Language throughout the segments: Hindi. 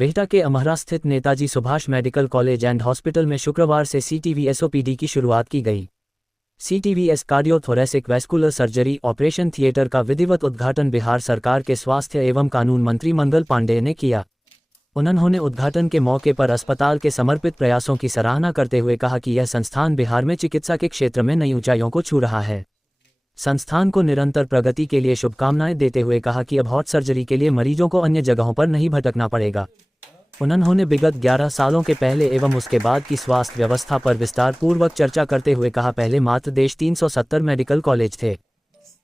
बिहटा के अमहरा स्थित Netaji Subhash medical college and hospital में शुक्रवार से CTVS OPD की शुरुआत की गई। CTVS cardiothoracic vascular surgery operation theatre का विधिवत उद्घाटन बिहार सरकार के स्वास्थ्य एवं कानून मंत्री मंगल पांडेय ने किया। उन्होंने उद्घाटन के मौके पर अस्पताल के समर्पित प्रयासों की सराहना करते हुए कहा कि यह संस्थान बिहार में चिकित्सा के क्षेत्र में नई ऊंचाइयों को छू रहा है। संस्थान को निरंतर प्रगति के लिए शुभकामनाएं देते हुए कहा कि अब हार्ट सर्जरी के लिए मरीजों को अन्य जगहों पर नहीं भटकना पड़ेगा। उन्होंने विगत 11 सालों के पहले एवं उसके बाद की स्वास्थ्य व्यवस्था पर विस्तार पूर्वक चर्चा करते हुए कहा, पहले मात्र देश 370 मेडिकल कॉलेज थे,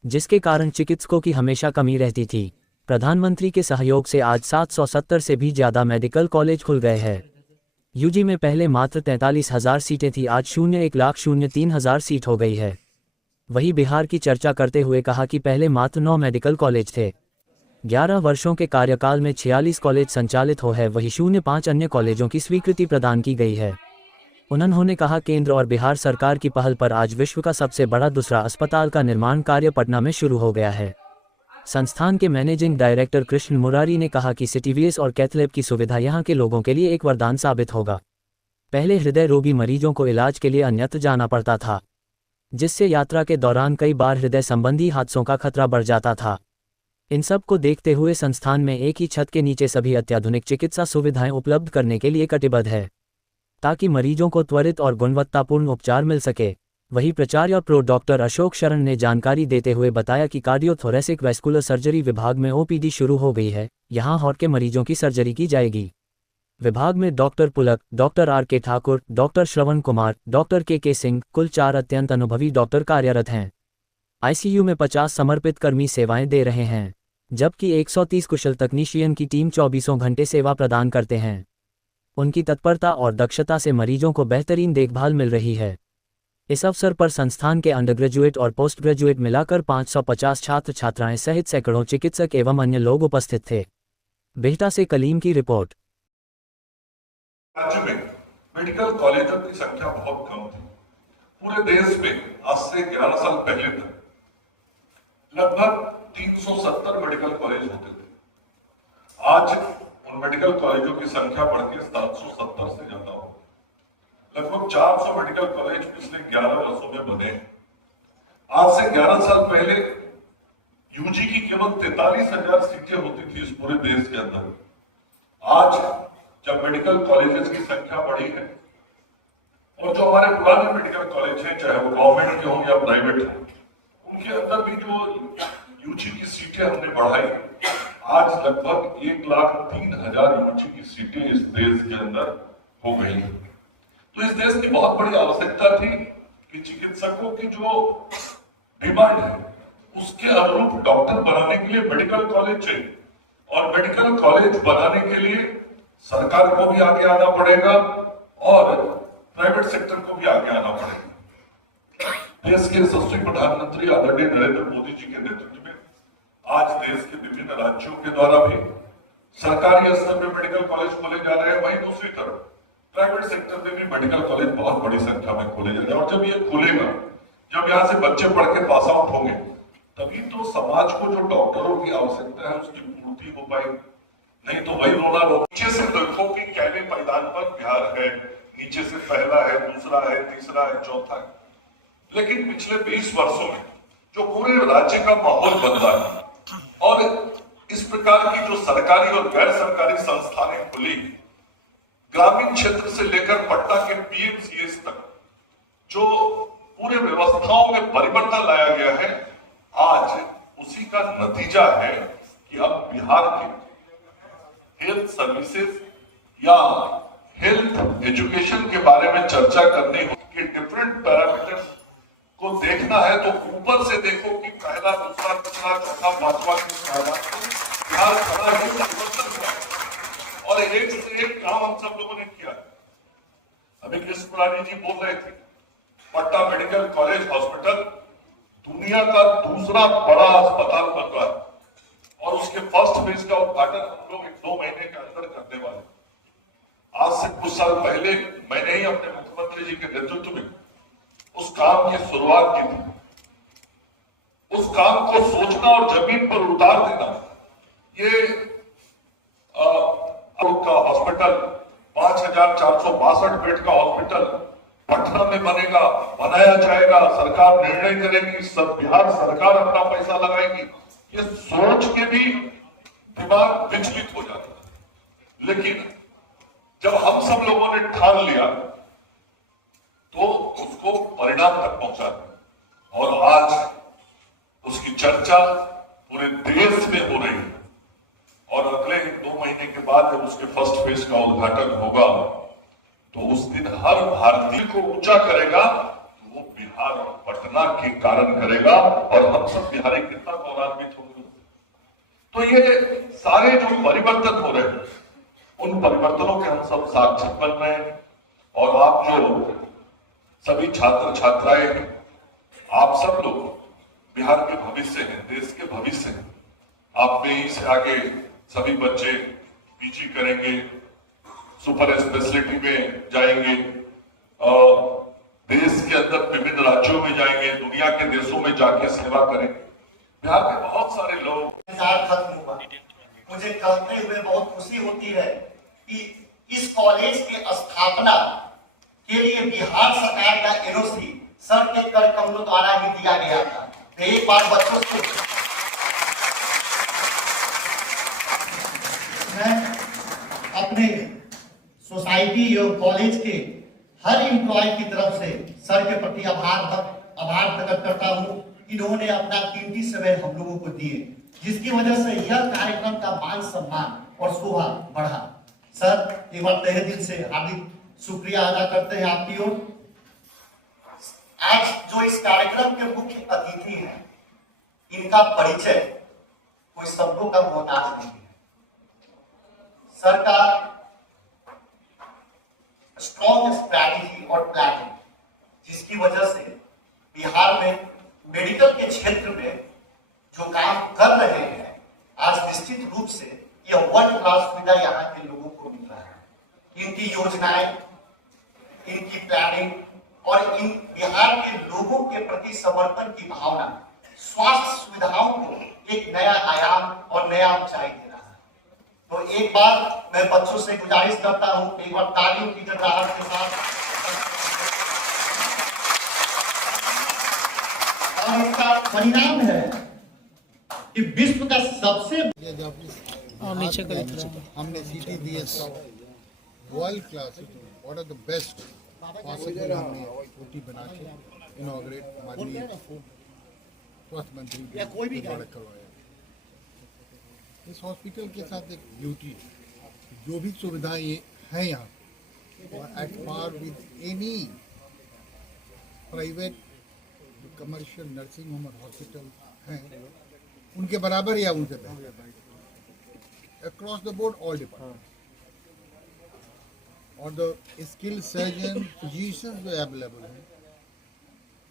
जिसके कारण चिकित्सकों की हमेशा कमी रहती थी। प्रधानमंत्री के सहयोग से आज 770 से भी ज़्यादा मेडिकल कॉलेज खुल गए हैं। UG में पहले मात्र 43,000 सीटें थी, आज 1,03,000 सीट हो गई है। वहीं बिहार की चर्चा करते हुए कहा कि पहले मात्र 9 मेडिकल कॉलेज थे। 11 वर्षों के कार्यकाल में 46 कॉलेज संचालित हो है, वही 0.5 अन्य कॉलेजों की स्वीकृति प्रदान की गई है। उन्होंने कहा, केंद्र और बिहार सरकार की पहल पर आज विश्व का सबसे बड़ा दूसरा अस्पताल का निर्माण कार्य पटना में शुरू हो गया है। संस्थान के मैनेजिंग डायरेक्टर कृष्ण मुरारी ने कहा कि CTVS और कैथलैब की सुविधा यहां के लोगों के लिए एक वरदान साबित होगा। पहले हृदय रोगी मरीजों को इलाज के लिए अन्यत्र जाना पड़ता था, जिससे यात्रा के दौरान कई बार हृदय संबंधी हादसों का खतरा बढ़ जाता था। इन सब को देखते हुए संस्थान में एक ही छत के नीचे सभी अत्याधुनिक चिकित्सा सुविधाएं उपलब्ध करने के लिए कटिबद्ध है, ताकि मरीजों को त्वरित और गुणवत्तापूर्ण उपचार मिल सके। वहीं प्राचार्य प्रो डॉक्टर अशोक शरण ने जानकारी देते हुए बताया कि कार्डियोथोरेसिक वैस्कुलर सर्जरी विभाग में OPD शुरू हो गई है। यहां हार्ट के मरीजों की सर्जरी की जाएगी। विभाग में डॉक्टर पुलक, doctor RK Thakur, doctor Shravan Kumar, doctor KK Singh, कुल 4 अत्यंत अनुभवी डॉक्टर कार्यरत हैं। ICU में 50 समर्पित कर्मी सेवाएं दे रहे हैं, जबकि 130 कुशल तकनीशियन की टीम 24 घंटे सेवा प्रदान करते हैं। उनकी तत्परता और दक्षता से मरीजों को बेहतरीन देखभाल मिल रही है। इस अवसर पर संस्थान के अंडर ग्रेजुएट और पोस्ट ग्रेजुएट मिलाकर 550 छात्र छात्राएं सहित सैकड़ों चिकित्सक एवं अन्य लोग उपस्थित थे। बिहटा से कलीम की रिपोर्ट। राज्य में मेडिकल कॉलेजों की संख्या बहुत कम थी। पूरे देश में आज से 11 साल पहले तक लगभग 370 मेडिकल कॉलेज होते थे। आज उन मेडिकल कॉलेजों की संख्या बढ़ के 770 से ज्यादा हो, लगभग 400 मेडिकल कॉलेज पिछले 11 वर्षों में बने। आज से 11 साल पहले UG की केवल 43,000 सीटें होती थी इस पूरे देश के अंदर। आज जब मेडिकल कॉलेजेस की संख्या बढ़ी है और जो हमारे पुराने मेडिकल कॉलेज हैं, चाहे वो गवर्नमेंट के हों या प्राइवेट हों, उनके अंदर भी जो UG की सीटें हमने बढ़ाई, आज लगभग 1,03,000 UG की सीटें इस देश के अंदर हो गई। तो इस देश की बहुत बड़ी आवश्यकता थी कि चिकित्सकों की जो डिमांड है उसके अनुरूप डॉक्टर बनाने के लिए मेडिकल कॉलेज चाहिए, और मेडिकल कॉलेज बनाने के लिए सरकार को भी आगे आना पड़ेगा और प्राइवेट सेक्टर को भी आगे आना पड़ेगा। देश के यशस्वी प्रधानमंत्री आदरणीय नरेंद्र मोदी जी के नेतृत्व में आज देश के विभिन्न राज्यों के द्वारा भी सरकारी स्तर पर मेडिकल कॉलेज खोले जा रहे हैं। वहीं दूसरी तरफ प्राइवेट सेक्टर में भी मेडिकल कॉलेज बहुत बड़ी संख्या में खोले जाएंगे, और जब ये खुलेगा, जब यहाँ से बच्चे पढ़ के पास आउट होंगे, तभी तो समाज को जो डॉक्टरों की आवश्यकता है उसकी पूर्ति हो पाएगी। नहीं तो वही रोना रो। नीचे से देखो कि कैले मैदान पर बिहार है, नीचे से पहला है, दूसरा है, तीसरा है, चौथा है, लेकिन पिछले 20 वर्षों में जो पूरे राज्य का माहौल बदला है और इस प्रकार की जो सरकारी और गैर सरकारी संस्थानें खुली, ग्रामीण क्षेत्र से लेकर पटना के PMCH तक जो पूरे व्यवस्थाओं में परिवर्तन लाया गया है, आज उसी का नतीजा है कि अब बिहार के हेल्थ सर्विसेज या हेल्थ एजुकेशन के बारे में चर्चा करनी हो कि डिफरेंट पैरामीटर्स को देखना है तो ऊपर से देखो कि पहला, दूसरा, तीसरा, चौथा, पांचवा बिहार खड़ा ही परिवर्तन हुआ और एक से एक काम हम सब लोगों ने किया। अभी कृष्ण मुरारी जी बोल रहे थे, पटना मेडिकल कॉलेज हॉस्पिटल दुनिया का दूसरा बड़ा अस्पताल बन रहा है और उसके फर्स्ट फेज का उद्घाटन हम लोग 2 महीने के अंदर करने वाले। आज से कुछ साल पहले मैंने ही अपने मुख्यमंत्री जी के नेतृत्व में उस काम की शुरुआत की थी। उस काम को सोचना और जमीन पर उतार देना, ये का हॉस्पिटल 5,462 बेड का हॉस्पिटल पटना में बनेगा, बनाया जाएगा, सरकार निर्णय करेगी, सब बिहार सरकार अपना पैसा लगाएगी। ये सोच के भी दिमाग विचलित हो जाता है। लेकिन जब हम सब लोगों ने ठान लिया तो उसको परिणाम तक पहुंचा दिया और आज उसकी चर्चा पूरे देश में हो रही है। और अगले 2 महीने के बाद जब उसके फर्स्ट फेज का उद्घाटन होगा तो उस दिन हर भारतीय को ऊंचा करेगा, तो वो बिहार और पटना के कारण करेगा और हम सब बिहारी कितना गौरवान्वित होंगे। तो ये सारे जो परिवर्तन हो रहे हैं उन परिवर्तनों के हम सब साक्षी बन रहे हैं। और आप जो सभी छात्र छात्राएं हैं, आप सब लोग बिहार के भविष्य हैं, देश के भविष्य हैं। आप में ही से आगे सभी बच्चे पीजी करेंगे, सुपर स्पेशलिटी में जाएंगे, देश के अंदर विभिन्न राज्यों में जाएंगे, दुनिया के देशों में जाके सेवा करेंगे। बिहार के बहुत सारे लोग खत्म हुआ, मुझे कहते हुए बहुत खुशी होती है कि इस कॉलेज की स्थापना के लिए बिहार सरकार का एनओसी सर के कर कमलों द्वारा ही दिया गया था। तो एक बार बच्चों को मैं अपने सोसाइटी और कॉलेज के हर एम्प्लॉय की तरफ से सर के प्रति आभार प्रकट करता हूं। इन्होंने अपना कीमती समय हम लोगों को दिए, जिसकी वजह से यह कार्यक्रम का मान सम्मान और शोभा बढ़ा। सर, एक बार तहे दिल से हार्दिक शुक्रिया अदा करते हैं आपकी ओर। आज जो इस कार्यक्रम के मुख्य अतिथि हैं, इनका परिचय कोई शब्दों का मोहताज नहीं है। सर का स्ट्रॉन्ग स्ट्रैटेजी और प्लानिंग, जिसकी वजह से बिहार में मेडिकल के क्षेत्र में जो काम कर रहे हैं, आज निश्चित रूप से यह वर्ल्ड क्लास सुविधा यहाँ के लोगों को मिल रहा है। इनकी योजनाएं, इनकी प्लानिंग और इन बिहार के लोगों के प्रति समर्पण की भावना स्वास्थ्य सुविधाओं को एक नया आयाम और नया ऊंचाई दे रहा है। तो एक बार मैं बच्चों से गुजारिश करता हूं, एक बार तालियों की गड़गड़ाहट के साथ। और इसका परिणाम है कि विश्व का सबसे नीचे हमने CTVS world class one of the best possible हमने ओटी बना के इनॉग्रेट माननीय स्वास्थ्य मंत्री भी करवाया। इस हॉस्पिटल के साथ एक ब्यूटी है, जो भी सुविधाएं ये हैं यहाँ at par with any private commercial nursing home और हॉस्पिटल हैं, उनके बराबर या उनसे बेहतर across the board all department. और द स्किल सर्जन फिजिशियंस जो अवेलेबल हैं,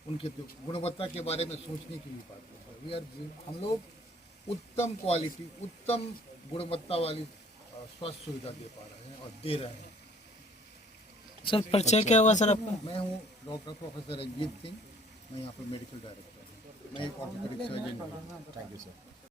उनके तो गुणवत्ता के बारे में सोचने की भी बात है। हम लोग उत्तम क्वालिटी, उत्तम गुणवत्ता वाली स्वास्थ्य सुविधा दे पा रहे हैं और दे रहे हैं। सर, परिचय क्या हुआ सर आपका? मैं हूँ डॉक्टर प्रोफेसर रंजीत सिंह, मैं यहाँ पर मेडिकल डायरेक्टर हूँ। मैं एक ऑर्थोपेडिक सर्जन हूँ। Thank you sir.